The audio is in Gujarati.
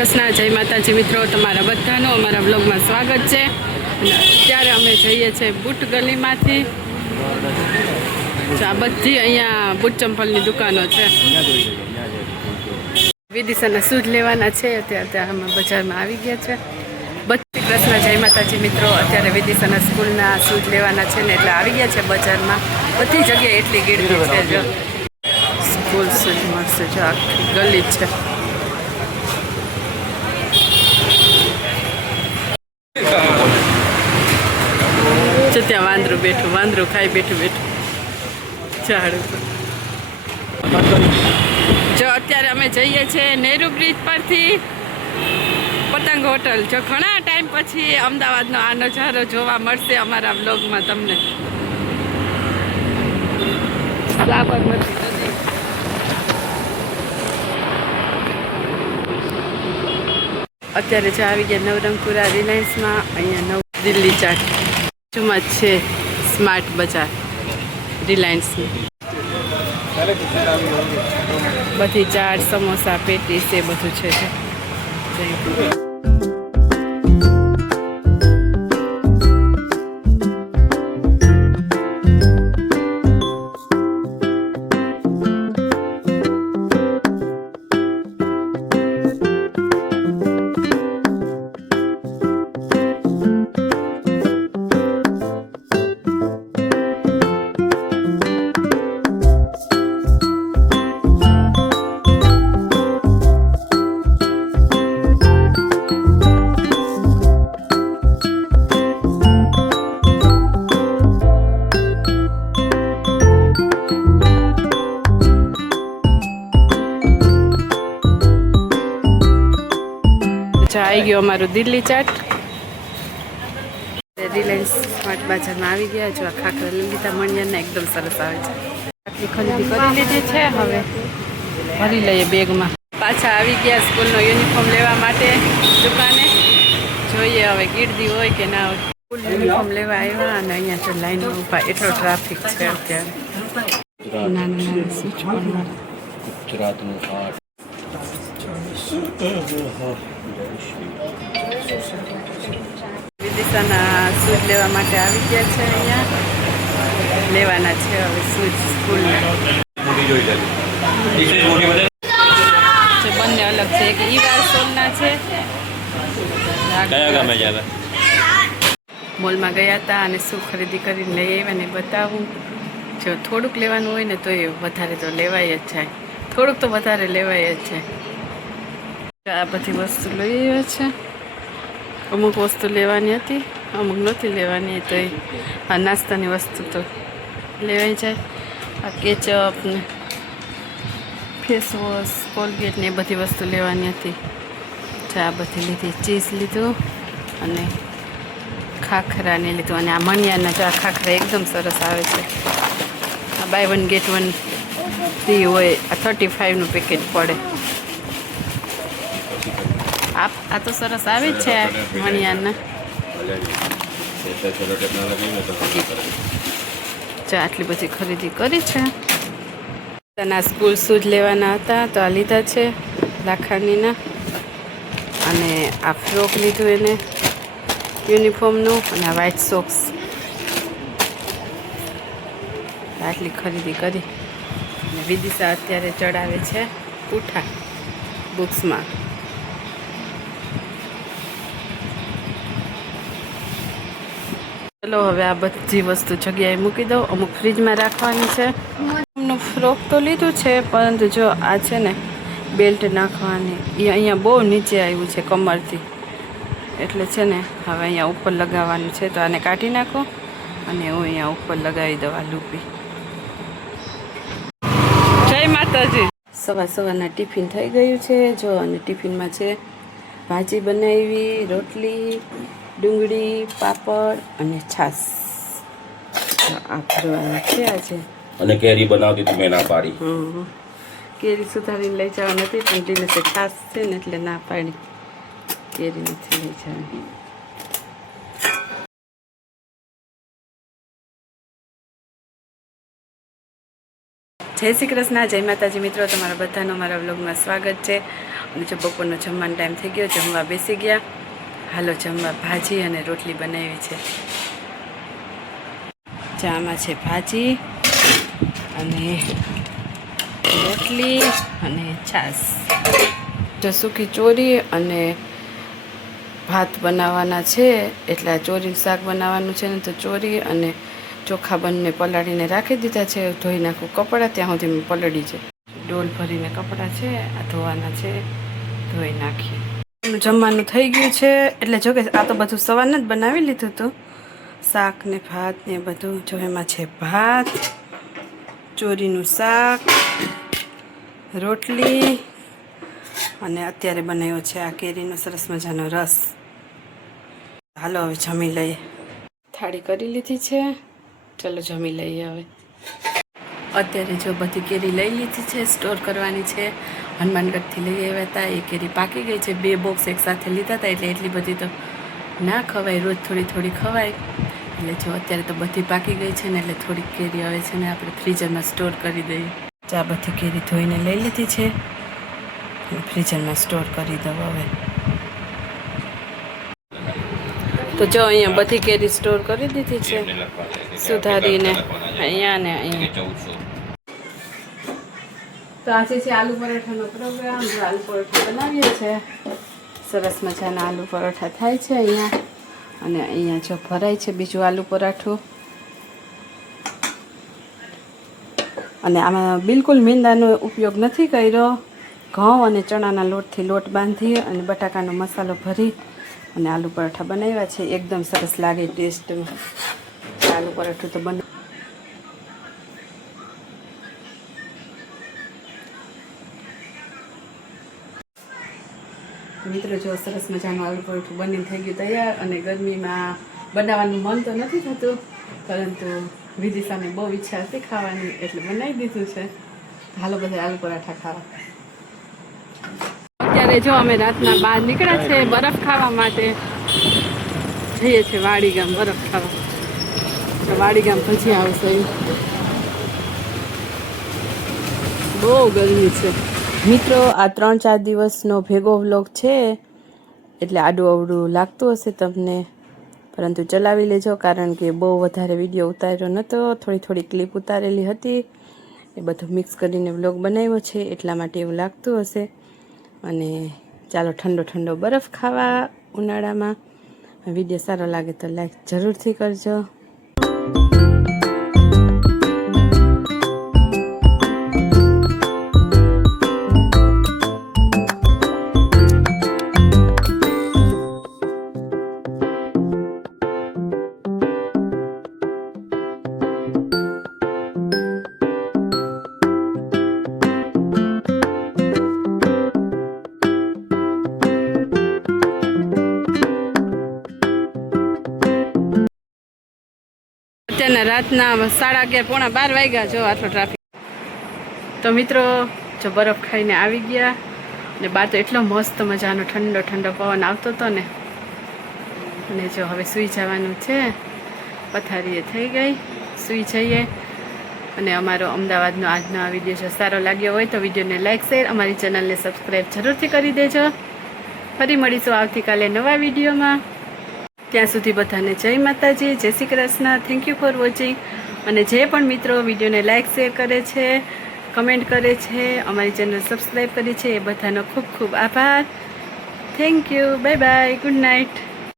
કૃષ્ણ, જય માતાજી મિત્રો, તમારા બધાનું અમારા બ્લોગમાં સ્વાગત છે. અને અત્યારે અમે જઈએ છીએ બૂટ ગલીમાંથી. આ બધી અહીંયા બૂટ ચંપલની દુકાનો છે. વિદિશાના શૂઝ લેવાના છે. અત્યારે અમે બજારમાં આવી ગયા છે. બધી કૃષ્ણ, જય માતાજી મિત્રો, અત્યારે વિદિશાના સ્કૂલના શૂઝ લેવાના છે ને એટલે આવી ગયા છે બજારમાં. બધી જગ્યાએ એટલી ગીરદી છે. જો સ્કૂલ શૂઝ મળશે, જો આખી ગલી છે. જો ત્યાં વાંદરું ખાઈ બેઠું ઝાડ ઉપર. જો અત્યારે અમે જઈએ છીએ નેહરુ બ્રિજ પરથી પતંગ હોટલ. જો ઘણા ટાઈમ પછી અમદાવાદનો આ નજારો જોવા મળશે અમારા બ્લોગમાં તમને. સાબરમતી નદી. અત્યારે જો આવી ગયા નવરંગપુરા રિલાયન્સમાં. અહીંયા નવ દિલ્હી ચાટ બાજુમાં છે સ્માર્ટ બજાર રિલાયન્સની. બધી ચાટ, સમોસા, પેટીસ એ બધું છે. આવી ગયો અમારું દિલ્હી ચાટ. રિલાયન્સ સ્માર્ટ બજારમાં આવી ગયા. જો આ ખાખરા લીધા મણિયાના એકદમ સરસ આવે છે. આટલી ખરીદી કરી લીધી છે. હવે ભરી લઈએ બેગમાં. પાછા આવી ગયા સ્કૂલનો યુનિફોર્મ લેવા માટે દુકાને. જોઈએ હવે ગીરદી હોય કે ના હોય. સ્કૂલ યુનિફોર્મ લેવા આવ્યા અને અહીંયા તો લાઈનમાં ઊભા. એટલો ટ્રાફિક છે અત્યારે. નાના સ્વિચ બોર્ડ ગુજરાતનું વિદિશાના શૂઝ લેવા માટે આવી ગયા છે. અહીંયા લેવાના છે હવે શૂઝ સ્કૂલના. બંને અલગ છે. એક ઈવાર સોલના છે. મોલમાં ગયા હતા અને શું ખરીદી કરીને લઈ આવ્યા ને બતાવું. જો થોડુંક લેવાનું હોય ને તો એ વધારે તો લેવાય જ જાય. થોડુંક તો વધારે લેવાય જ જાય. આ બધી વસ્તુ લઈ આવ્યા છે. અમુક વસ્તુ લેવાની હતી, અમુક નથી લેવાની. તો આ નાસ્તાની વસ્તુ તો લેવાઈ જાય. આ કેચઅપ ને ફેસવોશ, કોલગેટ ને એ બધી વસ્તુ લેવાની હતી. આ બધી લીધી. ચીઝ લીધું અને ખાખરાને લીધું. અને આ મણિયાના જો આ ખાખરા એકદમ સરસ આવે છે. આ બાય 1 get 1 ફ્રી હોય. આ 35નું પેકેટ પડે. આ તો સરસ આવે જ છે મણિયાના. આટલી બધી ખરીદી કરી છે. તેના સ્કૂલ શૂઝ લેવાના હતા તો આ લીધા છે લાખાણીના. અને આ ફ્રોક લીધું એને યુનિફોર્મનું. અને આ વ્હાઇટ સોક્સ. આટલી ખરીદી કરી. અને વિદિશા અત્યારે ચડાવે છે પૂઠા બુક્સમાં. ચલો હવે આ બધી વસ્તુ જગ્યાએ મૂકી દઉં. અમુક ફ્રીજમાં રાખવાની છે. એમનું ફ્રોક તો લીધું છે પરંતુ જો આ છે ને બેલ્ટ નાખવાની એ અહીંયા બહુ નીચે આવ્યું છે કમરથી. એટલે છે ને હવે અહીંયા ઉપર લગાવવાનું છે. તો આને કાઢી નાખો અને હું અહીંયા ઉપર લગાવી દઉં આ લૂપી. જય માતાજી. સવારના ટિફિન થઈ ગયું છે. જો અને ટિફિનમાં છે ભાજી બનાવી, રોટલી, ડુંગળી, પાપડ અને છાશ. આ ભરવાનું છે આજે. અને કેરી બનાવતી તું મેં ના પાડી. કેરી સુધારીને લઈ જવા નથી પણ દિવસે છાશ છે ને એટલે ના પાડી. કેરી નથી લઈ જવાની. જય શ્રી કૃષ્ણ, જય માતાજી મિત્રો, તમારા બધાનો મારા વ્લોગમાં સ્વાગત છે. અને જો બપોરનો જમવાનો ટાઈમ થઈ ગયો, જમવા બેસી ગયા. હાલો જમવા ભાજી અને રોટલી બનાવી છે. આમાં છે ભાજી અને રોટલી અને છાશ. જો સૂકી ચોરી અને ભાત બનાવવાના છે, એટલે ચોરીનું શાક બનાવવાનું છે ને, તો ચોરી અને ચોખા બંને પલાળીને રાખી દીધા છે. ધોઈ નાખું કપડાં, ત્યાં સુધી પલળી છે. ડોલ ભરીને કપડાં છે, આ ધોવાના છે, ધોઈ નાખીએ. જમવાનું થઈ ગયું છે, એટલે જો કે આ તો બધું સવારને જ બનાવી લીધું હતું, શાક ને ભાત ને બધું. જો એમાં છે ભાત, ચોરીનું શાક, રોટલી અને અત્યારે બનાવ્યો છે આ કેરીનો સરસ મજાનો રસ. હાલો હવે જમી લઈએ. થાળી કરી લીધી છે, ચલો જમી લઈએ. હવે અત્યારે જો બધી કેરી લઈ લીધી છે, સ્ટોર કરવાની છે. હનુમાનગઢથી લઈ આવ્યા હતા, એ કેરી પાકી ગઈ છે. 2 બોક્સ એક સાથે લીધા હતા, એટલે એટલી બધી તો ના ખવાય, રોજ થોડી થોડી ખવાય. એટલે જો અત્યારે તો બધી પાકી ગઈ છે ને, એટલે થોડીક કેરી આવે છે ને આપણે ફ્રીઝરમાં સ્ટોર કરી દઈએ. આ બધી કેરી ધોઈને લઈ લીધી છે, ફ્રીઝરમાં સ્ટોર કરી દઉં. હવે તો જો અહીંયા બધી કેરી સ્ટોર કરી દીધી છે, સુધારીને અહીંયા ને અહીંયા. તો આજે છે આલુ પરોઠાનો પ્રોગ્રામ. આલુ પરોઠા બનાવીએ છીએ, સરસ મજાના આલુ પરોઠા થાય છે અહીંયા. અને અહીંયા જો ભરાય છે બીજું આલુ પરાઠું. અને આમાં બિલકુલ મેંદાનો ઉપયોગ નથી કર્યો. ઘઉં અને ચણાના લોટથી લોટ બાંધી અને બટાકાનો મસાલો ભરી અને આલુ પરાઠા બનાવ્યા છે. એકદમ સરસ લાગે ટેસ્ટમાં. આલુ પરાઠું તો બને. મિત્રો જો સરસ મજાનું આલુ પરોઠું બની થઈ ગયું તૈયાર. અને ગરમીમાં બનાવવાનું મન તો નથી થતું, પરંતુ વિદિશાને બહુ ઈચ્છા હતી ખાવાની, એટલે બનાવી દીધું છે. હાલો બધા આલુ પરાઠા ખાવા. અત્યારે જો અમે રાતના બહાર નીકળ્યા છે બરફ ખાવા માટે. જઈએ છીએ વાડી ગામ બરફ ખાવા. તો વાડી ગામ પછી આવશે. બહુ ગરમી છે મિત્રો. આ 3-4 દિવસનો ભેગો વ્લોગ છે, એટલે આડું અવડું લાગતું હશે તમને, પરંતુ ચલાવી લેજો, કારણ કે બહુ વધારે વિડીયો ઉતાર્યો નહોતો. થોડી ક્લિપ ઉતારેલી હતી, એ બધું મિક્સ કરીને વ્લોગ બનાવ્યો છે, એટલા માટે એવું લાગતું હશે. અને ચાલો ઠંડો બરફ ખાવા ઉનાળામાં. વિડીયો સારો લાગે તો લાઈક જરૂરથી કરજો. અત્યારના રાતના 11:30 પોણા 12 વાગ્યા. જો આટલો ટ્રાફિક. તો મિત્રો જો બરફ ખાઈને આવી ગયા, ને બહાર તો એટલો મસ્ત મજાનો ઠંડો પવન આવતો હતો ને. અને જો હવે સૂઈ જવાનું છે, પથારીએ થઈ ગઈ, સૂઈ જઈએ. અને અમારો અમદાવાદનો આજનો આ વિડીયો જો સારો લાગ્યો હોય તો વિડીયોને લાઈક, શેર, અમારી ચેનલને સબસ્ક્રાઈબ જરૂરથી કરી દેજો. ફરી મળીશું આવતીકાલે નવા વિડીયોમાં. ત્યાં સુધી બધાને જય માતાજી, જય Shri Krishna. Thank you for watching. અને જે પણ મિત્રો વિડીયોને લાઈક શેર કરે છે, કમેન્ટ કરે છે, અમારી ચેનલ સબસ્ક્રાઈબ કરી છે, એ બધાનો ખૂબ આભાર. Thank you. Bye bye. Good night.